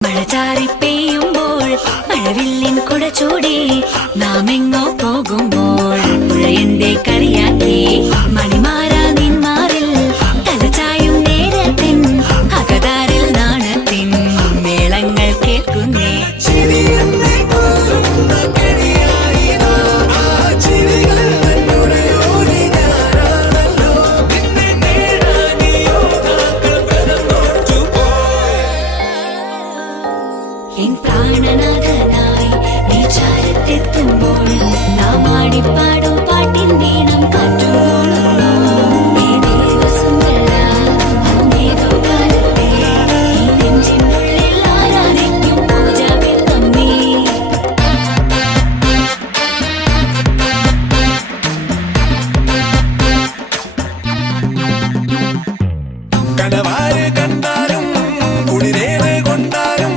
മഴ ചാറി പെയ്യുമ്പോൾ മഴവില്ലിൻ കുട ചൂടി നാം എങ്ങോ പോകുമ്പോൾ പുഴയന്റെ കളിയാക്കി മണിമാരാ നിന്മാറിൽ തലചായും നേരത്തിൻ അകതാരിൽ നാണത്തിൻ മേളങ്ങൾ കേൾക്കുന്നേ. എൻ പ്രാണനാഥനായി നീ ചാരത്തെത്തുമ്പോൾ നാം ആടിപ്പാടും പാട്ടിൻ വീണം കാറ്റും